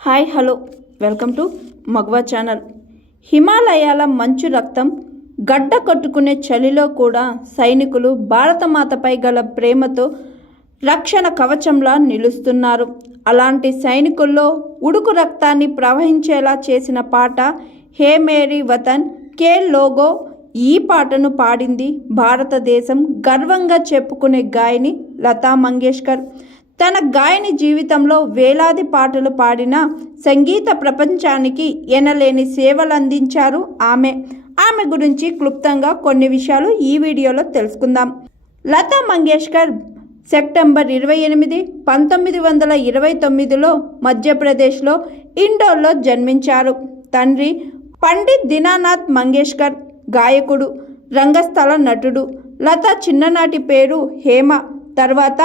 Hi hello. Welcome to మగవా channel. హిమాలయాల మంచు రక్తం గడ్డ కట్టుకునే చలిలో కూడా సైనికులు భారతమాతపై గల ప్రేమతో రక్షణ కవచంలా నిలుస్తున్నారు. అలాంటి సైనికుల్లో ఉడుకు రక్తాన్ని ప్రవహించేలా చేసిన పాట హే మేరీ వతన్ కే లోగో ఈ పాటను పాడింది భారతదేశం గర్వంగా చెప్పుకునే గాయని లతా మంగేష్కర్. తన గాయని జీవితంలో వేలాది పాటలు పాడిన సంగీత ప్రపంచానికి ఎనలేని సేవలు అందించారు ఆమె. ఆమె గురించి క్లుప్తంగా కొన్ని విషయాలు ఈ వీడియోలో తెలుసుకుందాం. లతా మంగేష్కర్ సెప్టెంబర్ ఇరవై ఎనిమిది పంతొమ్మిది వందల ఇరవై తొమ్మిదిలో మధ్యప్రదేశ్లో ఇండోర్లో జన్మించారు. తండ్రి పండిత్ దీనానాథ్ మంగేష్కర్ గాయకుడు రంగస్థల నటుడు. లత చిన్ననాటి పేరు హేమ. తర్వాత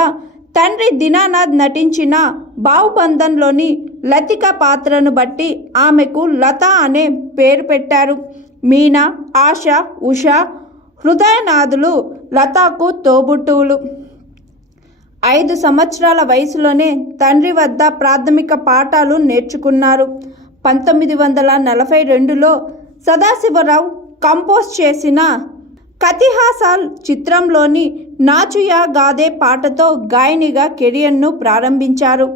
తండ్రి దినానాథ్ నటించిన బాహుబంధంలోని లతిక పాత్రను బట్టి ఆమెకు లత అనే పేరు పెట్టారు. మీనా ఆశ ఉష హృదయనాథులు లతాకు తోబుట్టువులు. ఐదు సంవత్సరాల వయసులోనే తండ్రి వద్ద ప్రాథమిక పాఠాలు నేర్చుకున్నారు. పంతొమ్మిది వందల నలభై రెండులో సదాశివరావు కంపోజ్ చేసిన కతిహాసాల్ చిత్రంలోని నాచుయా గాదే పాటతో గాయనిగా కెరియర్ను ప్రారంభించారు.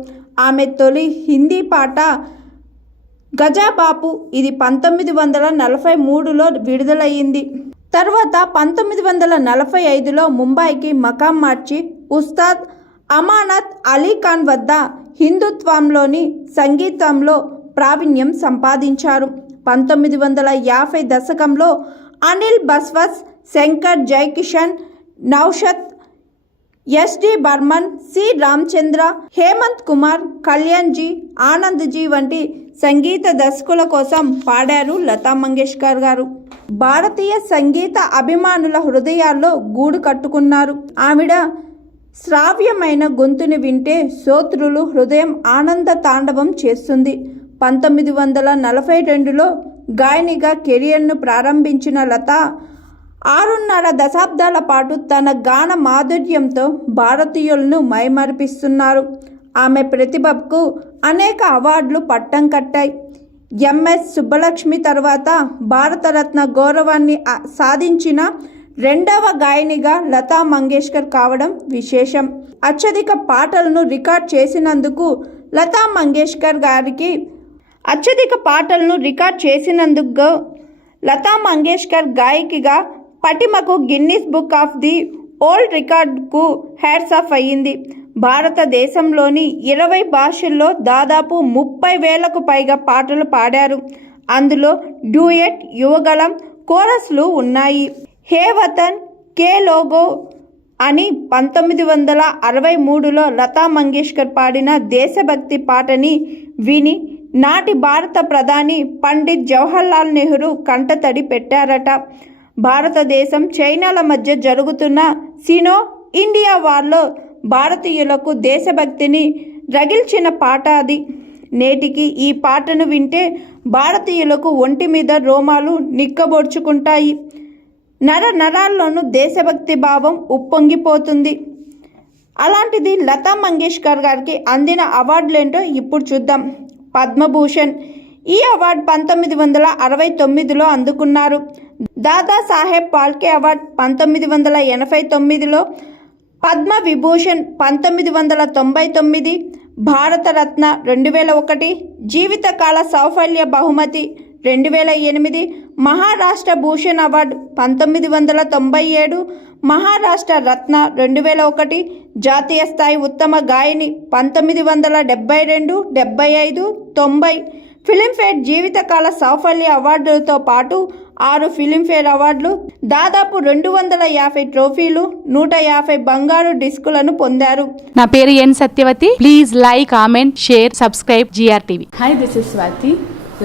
ఆమె తొలి హిందీ పాట గజాబాపు. ఇది పంతొమ్మిది వందల నలభై మూడులో విడుదలయ్యింది. తర్వాత పంతొమ్మిది వందల నలభై ఐదులో ముంబైకి మకాం మార్చి ఉస్తాద్ అమానత్ అలీ ఖాన్ వద్ద హిందుత్వంలోని సంగీతంలో ప్రావీణ్యం సంపాదించారు. పంతొమ్మిది వందల యాభై దశకంలో అనిల్ బస్వస్ శంకర్ జైకిషన్ నౌషత్ ఎస్డి బర్మన్ సి రామచంద్ర హేమంత్ కుమార్ కళ్యాణ్జీ ఆనంద్జీ వంటి సంగీత దర్శకుల కోసం పాడారు లతా మంగేష్కర్ గారు. భారతీయ సంగీత అభిమానుల హృదయాల్లో గూడు కట్టుకున్నారు. ఆవిడ శ్రావ్యమైన గొంతుని వింటే శ్రోతృలు హృదయం ఆనంద తాండవం చేస్తుంది. పంతొమ్మిది వందల నలభై రెండులో గాయనిగా కెరియర్ను ప్రారంభించిన లత ఆరున్నర దశాబ్దాల పాటు తన గాన మాధుర్యంతో భారతీయులను మైమరిపిస్తున్నారు. ఆమె ప్రతిభకు అనేక అవార్డులు పట్టం కట్టాయి. ఎంఎస్ సుబ్బలక్ష్మి తర్వాత భారతరత్న గౌరవాన్ని సాధించిన రెండవ గాయనిగా లతా మంగేష్కర్ కావడం విశేషం. అత్యధిక పాటలను రికార్డ్ చేసినందుకు లతా మంగేష్కర్ గారికి అత్యధిక పాటలను రికార్డ్ చేసినందుకు లతా మంగేష్కర్ గాయకిగా పటిమకు Guinness book of the world రికార్డ్కు hats off అయ్యింది. భారతదేశంలోని ఇరవై భాషల్లో దాదాపు ముప్పై వేలకు పైగా పాటలు పాడారు. అందులో డ్యూయట్ యువగలం కోరస్లు ఉన్నాయి. హే వతన్ కే లోగో అని పంతొమ్మిది వందల అరవై మూడులో లతా మంగేష్కర్ పాడిన దేశభక్తి పాటని విని నాటి భారత ప్రధాని పండిత్ జవహర్లాల్ నెహ్రూ కంటతడి పెట్టారట. భారతదేశం చైనాల మధ్య జరుగుతున్న సినో ఇండియా వార్లో భారతీయులకు దేశభక్తిని రగిల్చిన పాట అది. నేటికి ఈ పాటను వింటే భారతీయులకు ఒంటి మీద రోమాలు నిక్కబొడుచుకుంటాయి నర నరాల్లోనూ దేశభక్తి భావం ఉప్పొంగిపోతుంది. అలాంటిది లతా మంగేష్కర్ గారికి అందిన అవార్డులేంటో ఇప్పుడు చూద్దాం. పద్మభూషణ్ ఈ అవార్డు పంతొమ్మిది వందల అరవై తొమ్మిదిలో అందుకున్నారు. దాదా సాహెబ్ పాల్కే అవార్డు పంతొమ్మిది వందల ఎనభై తొమ్మిదిలో పద్మ విభూషణ్ పంతొమ్మిది వందల తొంభై తొమ్మిది భారతరత్న రెండు వేల ఒకటి జీవితకాల సౌఫల్య బహుమతి రెండు వేల ఎనిమిది మహారాష్ట్ర భూషణ్ అవార్డు పంతొమ్మిది వందల తొంభై ఏడు మహారాష్ట్ర రత్న రెండు వేల ఒకటి జాతీయ స్థాయి ఉత్తమ గాయని పంతొమ్మిది వందల డెబ్బై రెండు డెబ్బై ఐదు తొంభై ఫిలింఫేర్ జీవితకాల సాఫల్య అవార్డులతో పాటు ఆరు ఫిలింఫేర్ అవార్డులు దాదాపు రెండు వందల యాభై ట్రోఫీలు నూట యాభై బంగారు డిస్కులను పొందారు. నా పేరు N Satyavathi. Please like comment share subscribe GR TV hi this is Swathi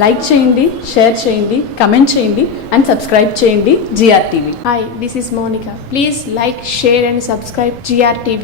like చేయండి షేర్ చేయండి కమెంట్ చేయండి అండ్ సబ్స్క్రైబ్ చేయండి GR TV Hi, this is Monica. Please like, share, and subscribe GRTV.